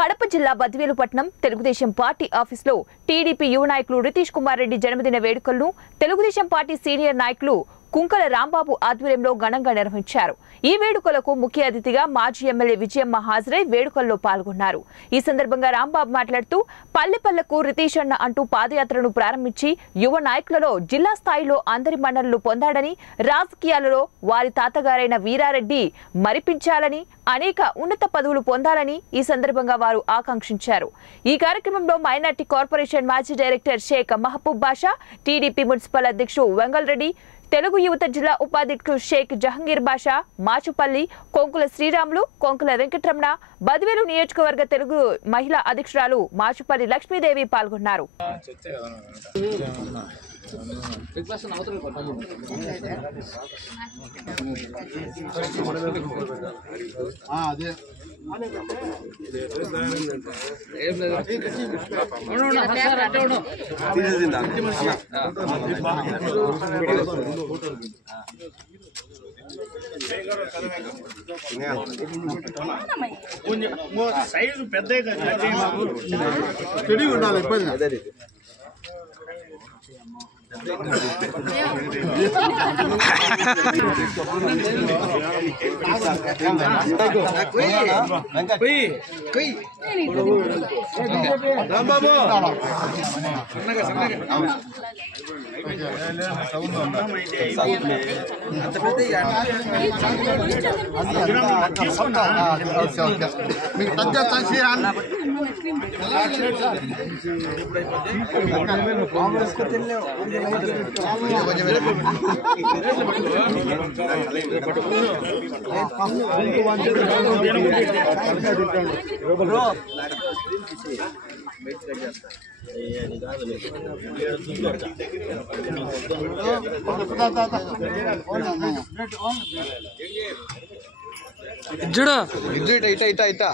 కడప జిల్లా బద్వేలుపట్నం తెలుగుదేశం పార్టీ ఆఫీసులో టీడీపీ యువ నాయకులు రితీష్ కుమార్ రెడ్డి జన్మదిన వేడుకలను తెలుగుదేశం పార్టీ సీనియర్ నాయకులు కుంకల రాంబాబు ఆధ్వర్యంలో ఘనంగా నిర్వహించారు। ఈ వేడుకలకు ముఖ్య అతిథిగా మాజీ ఎమ్మెల్యే విజయమ్మ హాజరై వేడుకల్లో పాల్గొన్నారు। ఈ సందర్భంగా రాంబాబు మాట్లాడుతూ పల్లెపల్లకు రితీష్ అన్న అంటూ పాదయాత్రను ప్రారంభించి యువ నాయకులలో జిల్లా స్థాయిలో అందరి మన్ననలు పొందాడని, రాజకీయాలలో వారి తాతగారైన వీరారెడ్డి మరిపించాలని, అనేక ఉన్నత పదవులు పొందాలని ఈ సందర్భంగా వారు ఆకాంక్షించారు। ఈ కార్యక్రమంలో మైనార్టీ కార్పొరేషన్ మాజీ డైరెక్టర్ షేక్ మహబూబ్ బాషా, టీడీపీ మున్సిపల్ అధ్యక్షుడు వెంగల్ రెడ్డి, తెలుగు యువత జిల్లా ఉపాధ్యక్షుడు షేక్ జహంగీర్ బాషా, మాచుపల్లి, కొంకుల శ్రీరాములు, కొంకుల వెంకటరమణ, బద్వేలు నియోజకవర్గ తెలుగు మహిళా అధ్యక్షురాలు మాచుపల్లి లక్ష్మీదేవి పాల్గొన్నారు। సైజు పెద్దగా ఉండాలి। రాంబాబు जुड़ा इटा इटा इटा इटा